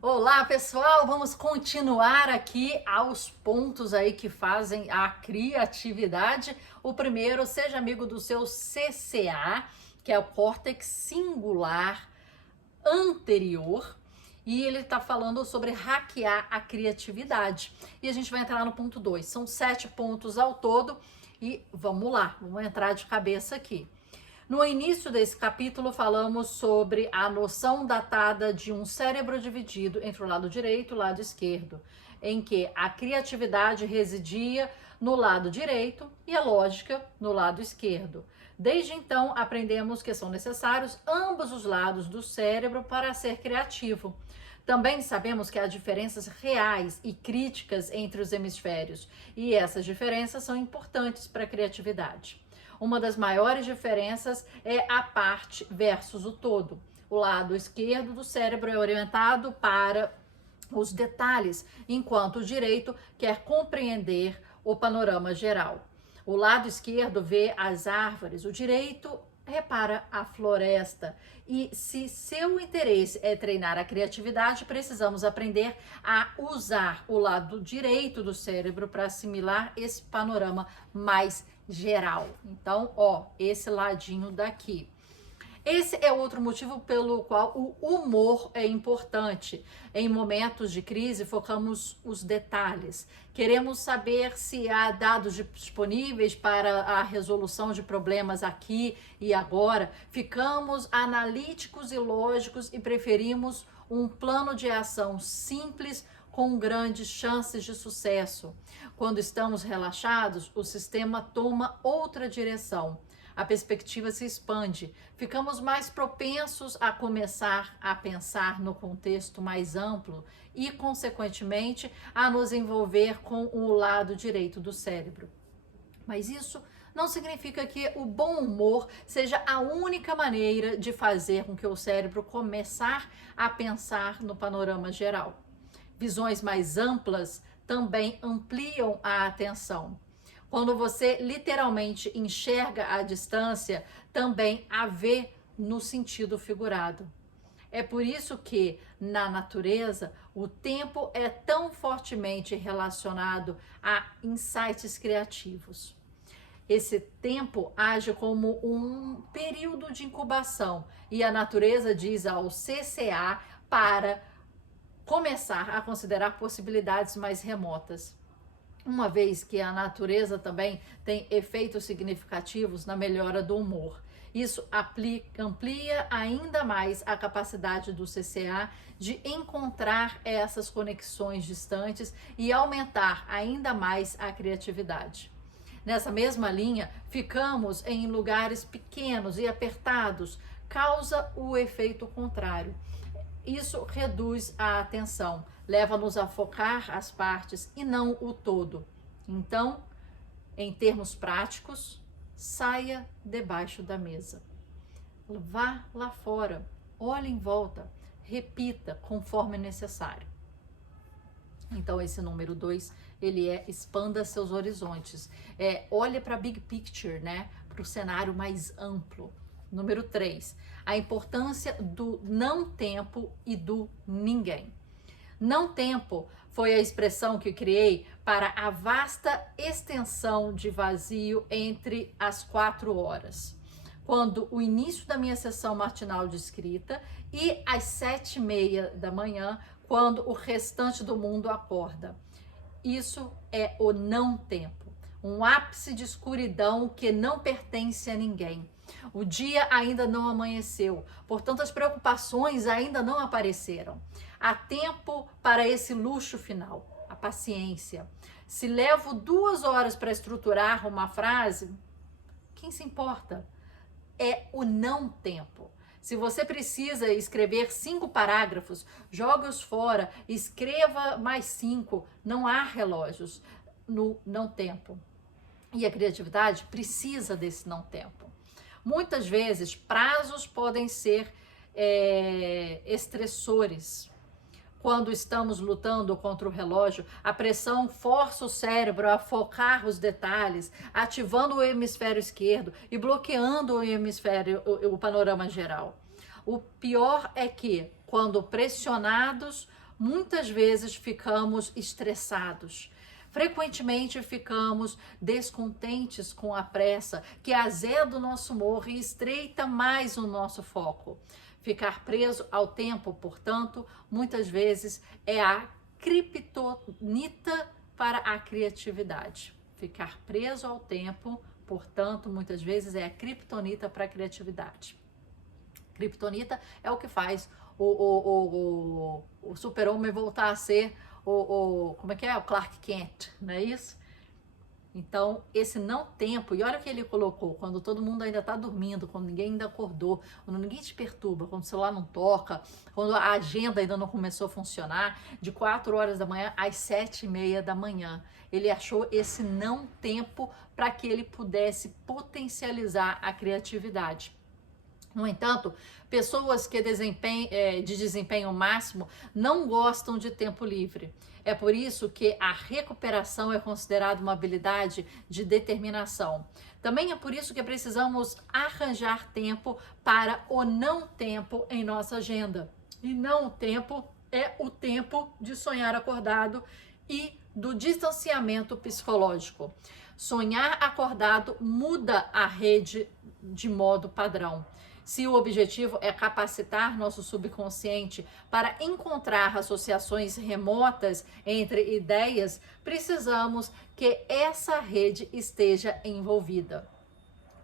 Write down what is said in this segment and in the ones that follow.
Olá, pessoal! Vamos continuar aqui aos pontos aí que fazem a criatividade. O primeiro, seja amigo do seu CCA, que é o córtex singular anterior, e ele está falando sobre hackear a criatividade. E a gente vai entrar no ponto 2. São 7 pontos ao todo e vamos lá, vamos entrar de cabeça aqui. No início desse capítulo, falamos sobre a noção datada de um cérebro dividido entre o lado direito e o lado esquerdo, em que a criatividade residia no lado direito e a lógica no lado esquerdo. Desde então, aprendemos que são necessários ambos os lados do cérebro para ser criativo. Também sabemos que há diferenças reais e críticas entre os hemisférios, e essas diferenças são importantes para a criatividade. Uma das maiores diferenças é a parte versus o todo. O lado esquerdo do cérebro é orientado para os detalhes, enquanto o direito quer compreender o panorama geral. O lado esquerdo vê as árvores, o direito repara a floresta. E se seu interesse é treinar a criatividade, precisamos aprender a usar o lado direito do cérebro para assimilar esse panorama mais geral. Então, esse ladinho daqui. Esse é outro motivo pelo qual o humor é importante. Em momentos de crise, focamos os detalhes. Queremos saber se há dados disponíveis para a resolução de problemas aqui e agora. Ficamos analíticos e lógicos e preferimos um plano de ação simples com grandes chances de sucesso. Quando estamos relaxados, o sistema toma outra direção. A perspectiva se expande, ficamos mais propensos a começar a pensar no contexto mais amplo e, consequentemente, a nos envolver com o lado direito do cérebro. Mas isso não significa que o bom humor seja a única maneira de fazer com que o cérebro começar a pensar no panorama geral. Visões mais amplas também ampliam a atenção. Quando você literalmente enxerga a distância, também a vê no sentido figurado. É por isso que, na natureza, o tempo é tão fortemente relacionado a insights criativos. Esse tempo age como um período de incubação e a natureza diz ao CCA para começar a considerar possibilidades mais remotas. Uma vez que a natureza também tem efeitos significativos na melhora do humor. Isso amplia ainda mais a capacidade do CCA de encontrar essas conexões distantes e aumentar ainda mais a criatividade. Nessa mesma linha, ficamos em lugares pequenos e apertados, causa o efeito contrário. Isso reduz a atenção, leva-nos a focar as partes e não o todo. Então, em termos práticos, saia debaixo da mesa. Vá lá fora, olhe em volta, repita conforme necessário. Então, esse número 2, ele expanda seus horizontes. Olhe para a big picture, né? Para o cenário mais amplo. Número 3, a importância do não tempo e do ninguém. Não tempo foi a expressão que criei para a vasta extensão de vazio entre as 4 horas, quando o início da minha sessão matinal de escrita e às 7h30 da manhã, quando o restante do mundo acorda. Isso é o não tempo, um ápice de escuridão que não pertence a ninguém. O dia ainda não amanheceu, portanto as preocupações ainda não apareceram. Há tempo para esse luxo final, a paciência. Se levo 2 horas para estruturar uma frase, quem se importa? É o não tempo. Se você precisa escrever 5 parágrafos, jogue-os fora, escreva mais 5. Não há relógios no não tempo. E a criatividade precisa desse não tempo. Muitas vezes, prazos podem ser estressores. Quando estamos lutando contra o relógio, a pressão força o cérebro a focar os detalhes, ativando o hemisfério esquerdo e bloqueando o panorama geral. O pior é que, quando pressionados muitas vezes ficamos estressados. Frequentemente ficamos descontentes com a pressa, que azeda o nosso humor e estreita mais o nosso foco. Ficar preso ao tempo, portanto, muitas vezes é a criptonita para a criatividade. Ficar preso ao tempo, portanto, muitas vezes é a criptonita para a criatividade. Criptonita é o que faz o super-homem voltar a ser como é que é? O Clark Kent, não é isso? Então, esse não tempo, e olha o que ele colocou, quando todo mundo ainda está dormindo, quando ninguém ainda acordou, quando ninguém te perturba, quando o celular não toca, quando a agenda ainda não começou a funcionar, de 4 horas da manhã às 7h30 da manhã. Ele achou esse não tempo para que ele pudesse potencializar a criatividade. No entanto, pessoas que de desempenho máximo não gostam de tempo livre. É por isso que a recuperação é considerada uma habilidade de determinação. Também é por isso que precisamos arranjar tempo para o não tempo em nossa agenda. E não tempo é o tempo de sonhar acordado e do distanciamento psicológico. Sonhar acordado muda a rede de modo padrão. Se o objetivo é capacitar nosso subconsciente para encontrar associações remotas entre ideias, precisamos que essa rede esteja envolvida.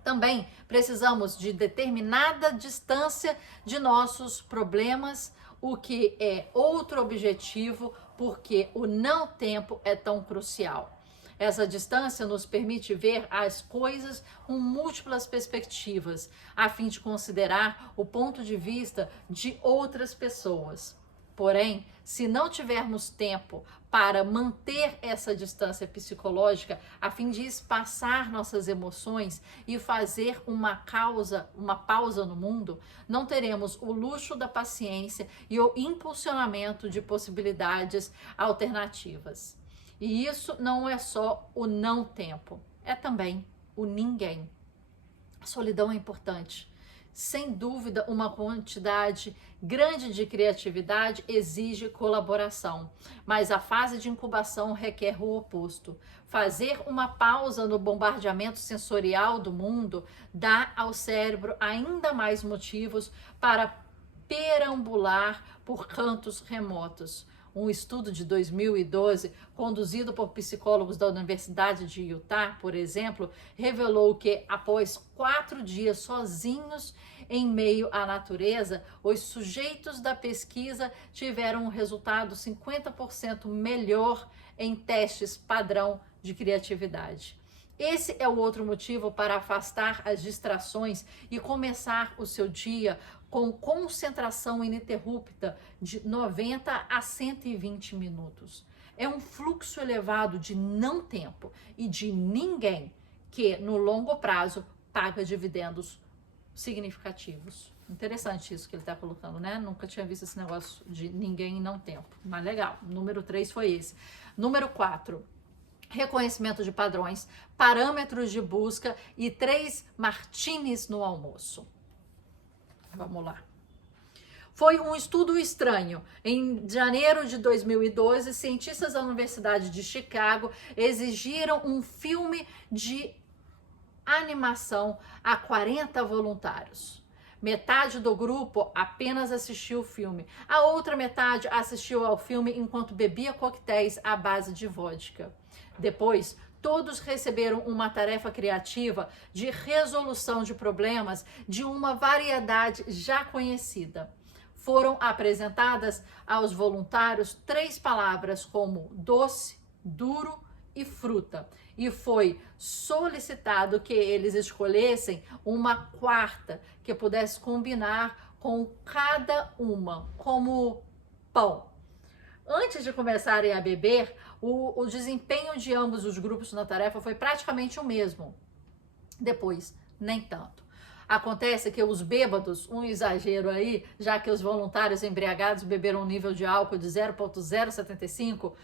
Também precisamos de determinada distância de nossos problemas, o que é outro objetivo, porque o não tempo é tão crucial. Essa distância nos permite ver as coisas com múltiplas perspectivas, a fim de considerar o ponto de vista de outras pessoas. Porém, se não tivermos tempo para manter essa distância psicológica, a fim de espaçar nossas emoções e fazer uma pausa no mundo, não teremos o luxo da paciência e o impulsionamento de possibilidades alternativas. E isso não é só o não tempo, é também o ninguém. A solidão é importante. Sem dúvida, uma quantidade grande de criatividade exige colaboração, mas a fase de incubação requer o oposto. Fazer uma pausa no bombardeamento sensorial do mundo dá ao cérebro ainda mais motivos para perambular por cantos remotos. Um estudo de 2012, conduzido por psicólogos da Universidade de Utah, por exemplo, revelou que após 4 dias sozinhos em meio à natureza, os sujeitos da pesquisa tiveram um resultado 50% melhor em testes padrão de criatividade. Esse é o outro motivo para afastar as distrações e começar o seu dia com concentração ininterrupta de 90 a 120 minutos. É um fluxo elevado de não tempo e de ninguém que, no longo prazo, paga dividendos significativos. Interessante isso que ele está colocando, né? Nunca tinha visto esse negócio de ninguém e não tempo. Mas legal. Número 3 foi esse. Número 4. Reconhecimento de padrões, parâmetros de busca e 3 martinis no almoço. Vamos lá. Foi um estudo estranho. Em janeiro de 2012, cientistas da Universidade de Chicago exigiram um filme de animação a 40 voluntários. Metade do grupo apenas assistiu o filme. A outra metade assistiu ao filme enquanto bebia coquetéis à base de vodka. Depois, todos receberam uma tarefa criativa de resolução de problemas de uma variedade já conhecida. Foram apresentadas aos voluntários 3 palavras como doce, duro e fruta. E foi solicitado que eles escolhessem uma 4ª que pudesse combinar com cada uma, como pão. Antes de começarem a beber, o desempenho de ambos os grupos na tarefa foi praticamente o mesmo. Depois, nem tanto. Acontece que os bêbados, um exagero aí, já que os voluntários embriagados beberam um nível de álcool de 0,075,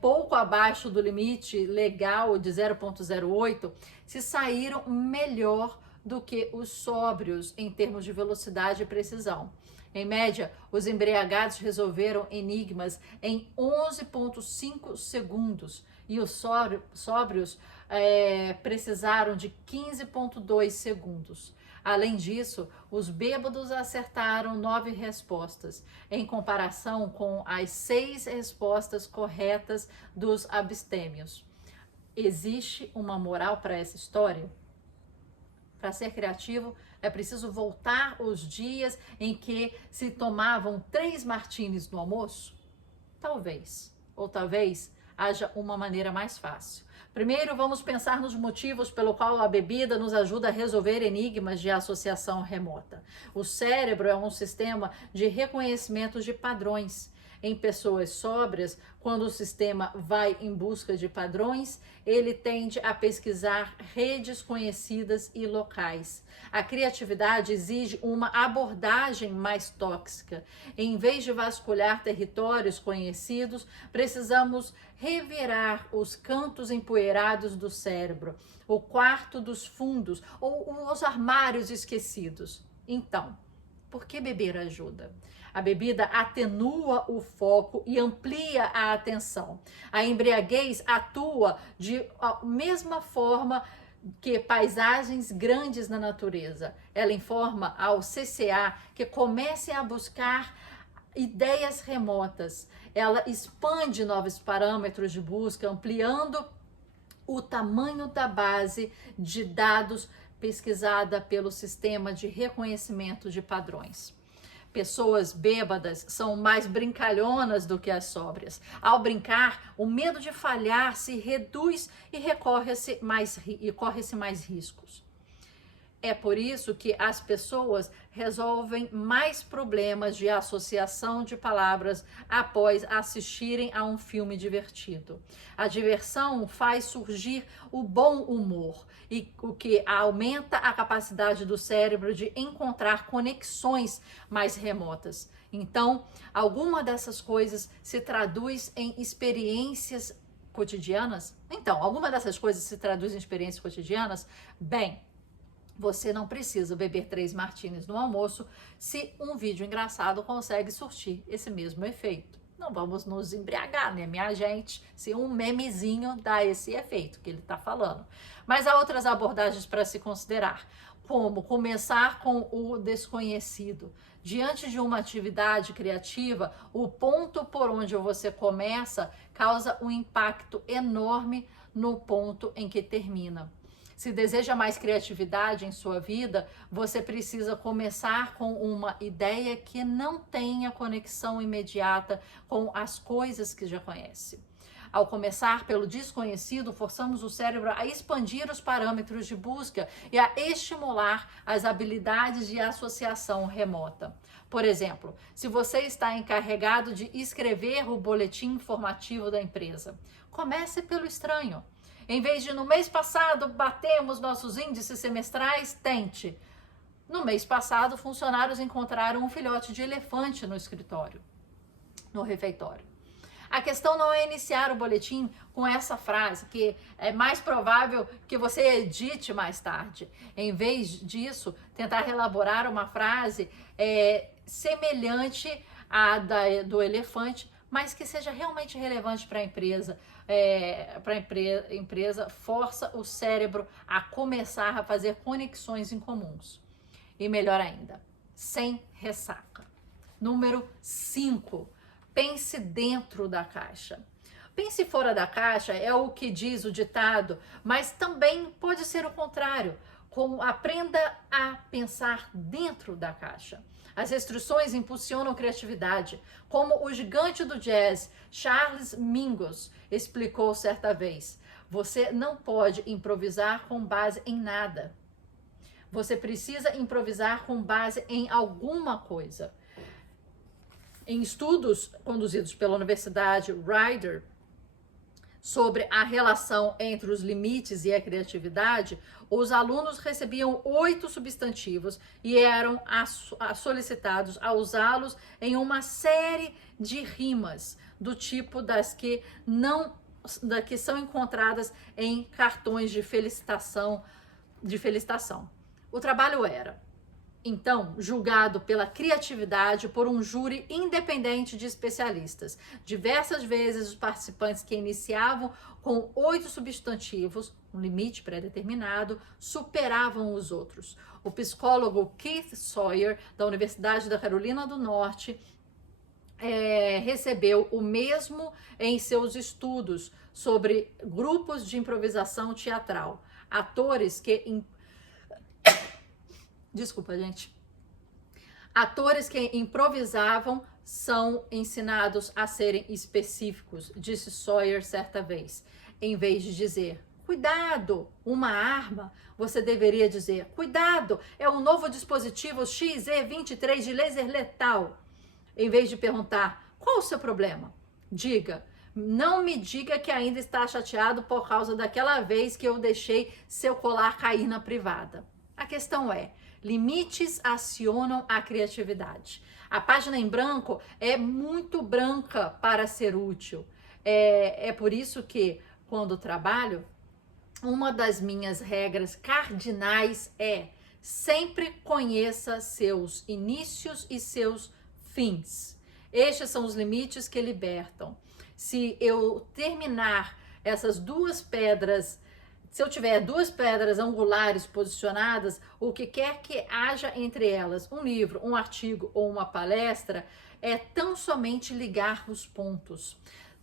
pouco abaixo do limite legal de 0,08, se saíram melhor do que os sóbrios em termos de velocidade e precisão. Em média, os embriagados resolveram enigmas em 11,5 segundos e os sóbrios precisaram de 15,2 segundos. Além disso, os bêbados acertaram 9 respostas, em comparação com as 6 respostas corretas dos abstêmios. Existe uma moral para essa história? Para ser criativo, é preciso voltar os dias em que se tomavam 3 martinis no almoço? Talvez. Ou talvez haja uma maneira mais fácil. Primeiro, vamos pensar nos motivos pelo qual a bebida nos ajuda a resolver enigmas de associação remota. O cérebro é um sistema de reconhecimento de padrões. Em pessoas sóbrias, quando o sistema vai em busca de padrões, ele tende a pesquisar redes conhecidas e locais. A criatividade exige uma abordagem mais tóxica. Em vez de vasculhar territórios conhecidos, precisamos revirar os cantos empoeirados do cérebro, o quarto dos fundos ou os armários esquecidos. Então, por que beber ajuda? A bebida atenua o foco e amplia a atenção. A embriaguez atua de mesma forma que paisagens grandes na natureza. Ela informa ao CCA que comece a buscar ideias remotas. Ela expande novos parâmetros de busca, ampliando o tamanho da base de dados pesquisada pelo sistema de reconhecimento de padrões. Pessoas bêbadas são mais brincalhonas do que as sóbrias. Ao brincar, o medo de falhar se reduz e corre-se mais riscos. É por isso que as pessoas resolvem mais problemas de associação de palavras após assistirem a um filme divertido. A diversão faz surgir o bom humor, e o que aumenta a capacidade do cérebro de encontrar conexões mais remotas. Então, alguma dessas coisas se traduz em experiências cotidianas? Então, alguma dessas coisas se traduz em experiências cotidianas? Bem, você não precisa beber 3 martinis no almoço se um vídeo engraçado consegue surtir esse mesmo efeito. Não vamos nos embriagar, né, minha gente? Se um memezinho dá esse efeito que ele está falando. Mas há outras abordagens para se considerar, como começar com o desconhecido. Diante de uma atividade criativa, o ponto por onde você começa causa um impacto enorme no ponto em que termina. Se deseja mais criatividade em sua vida, você precisa começar com uma ideia que não tenha conexão imediata com as coisas que já conhece. Ao começar pelo desconhecido, forçamos o cérebro a expandir os parâmetros de busca e a estimular as habilidades de associação remota. Por exemplo, se você está encarregado de escrever o boletim informativo da empresa, comece pelo estranho. Em vez de no mês passado batemos nossos índices semestrais, tente. No mês passado, funcionários encontraram um filhote de elefante no escritório, no refeitório. A questão não é iniciar o boletim com essa frase, que é mais provável que você edite mais tarde. Em vez disso, tentar elaborar uma frase semelhante à do elefante, mas que seja realmente relevante para a empresa. Empresa força o cérebro a começar a fazer conexões em comuns. E melhor ainda, sem ressaca. Número 5. Pense dentro da caixa. Pense fora da caixa é o que diz o ditado, mas também pode ser o contrário. Aprenda a pensar dentro da caixa. As restrições impulsionam criatividade, como o gigante do jazz, Charles Mingus, explicou certa vez. Você não pode improvisar com base em nada. Você precisa improvisar com base em alguma coisa. Em estudos conduzidos pela Universidade Rider sobre a relação entre os limites e a criatividade, os alunos recebiam 8 substantivos e eram solicitados a usá-los em uma série de rimas do tipo das que são encontradas em cartões de felicitação. O trabalho era: então, julgado pela criatividade por um júri independente de especialistas. Diversas vezes, os participantes que iniciavam com 8 substantivos, um limite pré-determinado, superavam os outros. O psicólogo Keith Sawyer, da Universidade da Carolina do Norte, recebeu o mesmo em seus estudos sobre grupos de improvisação teatral. Atores que... Desculpa, gente. Atores que improvisavam são ensinados a serem específicos, disse Sawyer certa vez. Em vez de dizer, cuidado, uma arma, você deveria dizer, cuidado, é um novo dispositivo XE23 de laser letal. Em vez de perguntar, qual o seu problema? Diga, não me diga que ainda está chateado por causa daquela vez que eu deixei seu colar cair na privada. A questão é, limites acionam a criatividade. A página em branco é muito branca para ser útil. É por isso que, quando trabalho, uma das minhas regras cardinais é sempre conheça seus inícios e seus fins. Estes são os limites que libertam. Se eu terminar essas duas pedras, se eu tiver 2 pedras angulares posicionadas, o que quer que haja entre elas, um livro, um artigo ou uma palestra, é tão somente ligar os pontos.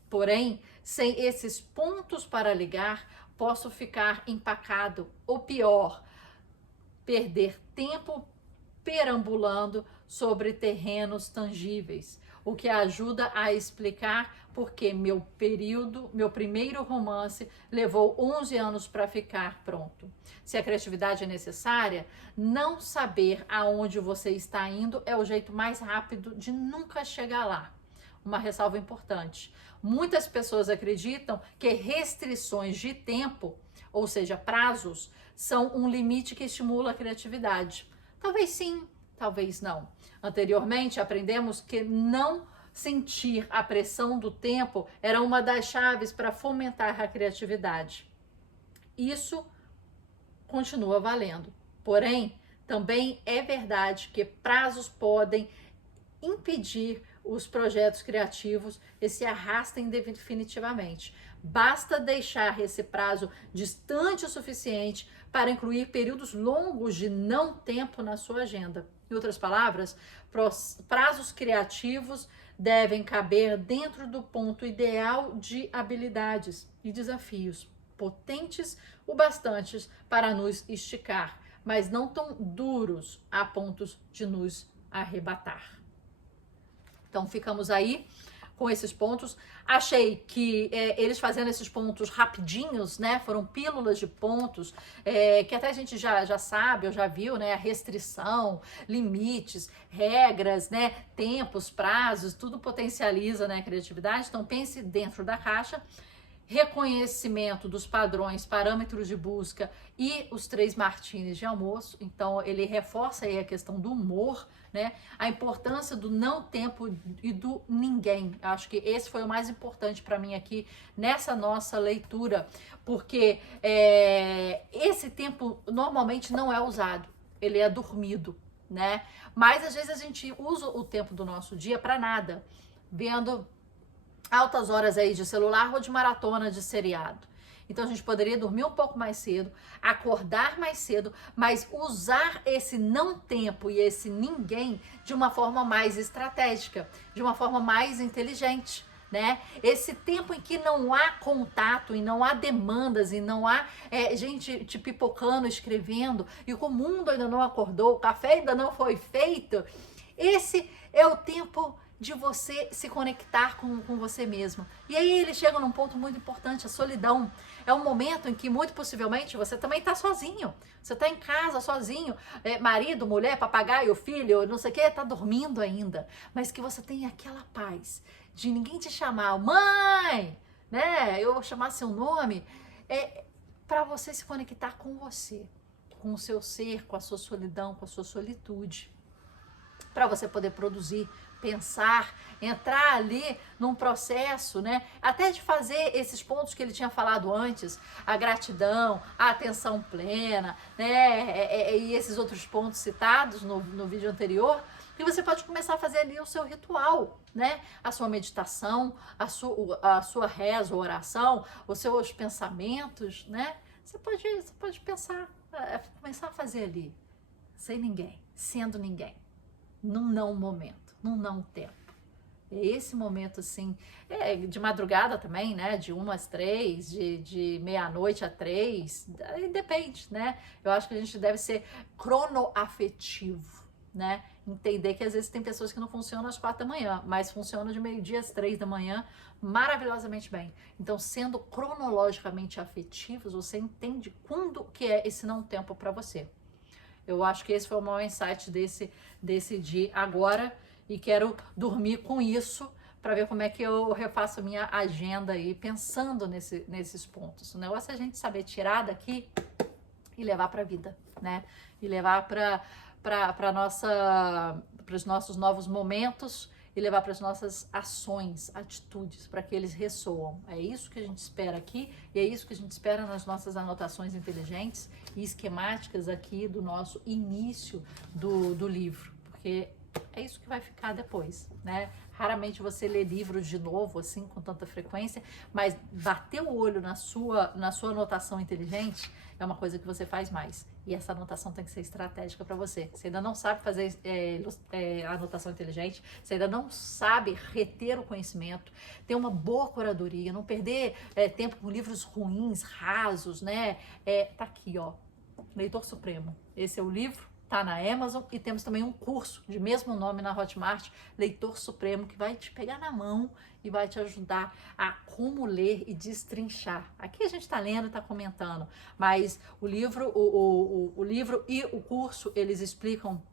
Porém, sem esses pontos para ligar, posso ficar empacado, ou pior, perder tempo perambulando sobre terrenos tangíveis, o que ajuda a explicar porque meu primeiro romance levou 11 anos para ficar pronto. Se a criatividade é necessária, não saber aonde você está indo é o jeito mais rápido de nunca chegar lá. Uma ressalva importante. Muitas pessoas acreditam que restrições de tempo, ou seja, prazos, são um limite que estimula a criatividade. Talvez sim, talvez não. Anteriormente, aprendemos que não sentir a pressão do tempo era uma das chaves para fomentar a criatividade. Isso continua valendo. Porém, também é verdade que prazos podem impedir os projetos criativos e se arrastem definitivamente. Basta deixar esse prazo distante o suficiente para incluir períodos longos de não tempo na sua agenda. Em outras palavras, prazos criativos devem caber dentro do ponto ideal de habilidades e desafios, potentes o bastante para nos esticar, mas não tão duros a pontos de nos arrebatar. Então ficamos aí com esses pontos. Achei que eles fazendo esses pontos rapidinhos, né, foram pílulas de pontos, que até a gente já sabe, ou já viu, né, a restrição, limites, regras, né, tempos, prazos, tudo potencializa, né, a criatividade. Então pense dentro da caixa. Reconhecimento dos padrões, parâmetros de busca e os 3 martinis de almoço. Então ele reforça aí a questão do humor, né? A importância do não tempo e do ninguém. Acho que esse foi o mais importante para mim aqui nessa nossa leitura, porque esse tempo normalmente não é usado, ele é dormido, né? Mas às vezes a gente usa o tempo do nosso dia para nada, vendo altas horas aí de celular ou de maratona de seriado. Então a gente poderia dormir um pouco mais cedo, acordar mais cedo, mas usar esse não tempo e esse ninguém de uma forma mais estratégica, de uma forma mais inteligente, né? Esse tempo em que não há contato e não há demandas e não há gente te pipocando, escrevendo e o mundo ainda não acordou, o café ainda não foi feito. Esse é o tempo de você se conectar com você mesmo. E aí ele chega num ponto muito importante, a solidão. É um momento em que muito possivelmente você também está sozinho. Você está em casa sozinho, marido, mulher, papagaio, filho, não sei o que, está dormindo ainda. Mas que você tem aquela paz de ninguém te chamar, mãe, né? Eu chamar seu nome, para você se conectar com você, com o seu ser, com a sua solidão, com a sua solitude, para você poder produzir, pensar, entrar ali num processo, né? Até de fazer esses pontos que ele tinha falado antes, a gratidão, a atenção plena, né? E esses outros pontos citados no vídeo anterior. E você pode começar a fazer ali o seu ritual, né? A sua meditação, a sua reza ou oração, os seus pensamentos, né? Você pode pensar, começar a fazer ali, sem ninguém, sendo ninguém, num não momento, num não tempo. Esse momento, assim, de madrugada também, né? De 1 às 3, de meia-noite a 3, aí depende, né? Eu acho que a gente deve ser cronoafetivo, né? Entender que às vezes tem pessoas que não funcionam às 4 da manhã, mas funcionam de meio-dia às 3 da manhã maravilhosamente bem. Então, sendo cronologicamente afetivos, você entende quando que é esse não tempo para você. Eu acho que esse foi o maior insight desse dia agora e quero dormir com isso para ver como é que eu refaço a minha agenda aí, pensando nesses pontos. O negócio é a gente saber tirar daqui e levar para a vida, né? E levar para os nossos novos momentos e levar para as nossas ações, atitudes, para que eles ressoam. É isso que a gente espera aqui e é isso que a gente espera nas nossas anotações inteligentes e esquemáticas aqui do nosso início do livro, porque é isso que vai ficar depois, né? Raramente você lê livros de novo, assim, com tanta frequência, mas bater o olho na sua anotação inteligente é uma coisa que você faz mais. E essa anotação tem que ser estratégica para você. Você ainda não sabe fazer anotação inteligente, você ainda não sabe reter o conhecimento, ter uma boa curadoria, não perder tempo com livros ruins, rasos, né? Tá aqui, ó, Leitor Supremo. Esse é o livro. Tá na Amazon e temos também um curso de mesmo nome na Hotmart, Leitor Supremo, que vai te pegar na mão e vai te ajudar a como ler e destrinchar. Aqui a gente está lendo e está comentando, mas o livro, o livro e o curso, eles explicam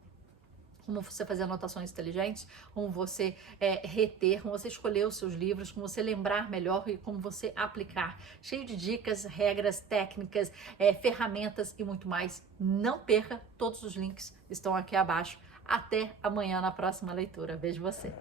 como você fazer anotações inteligentes, como você reter, como você escolher os seus livros, como você lembrar melhor e como você aplicar. Cheio de dicas, regras, técnicas, ferramentas e muito mais. Não perca, todos os links estão aqui abaixo. Até amanhã na próxima leitura. Vejo você.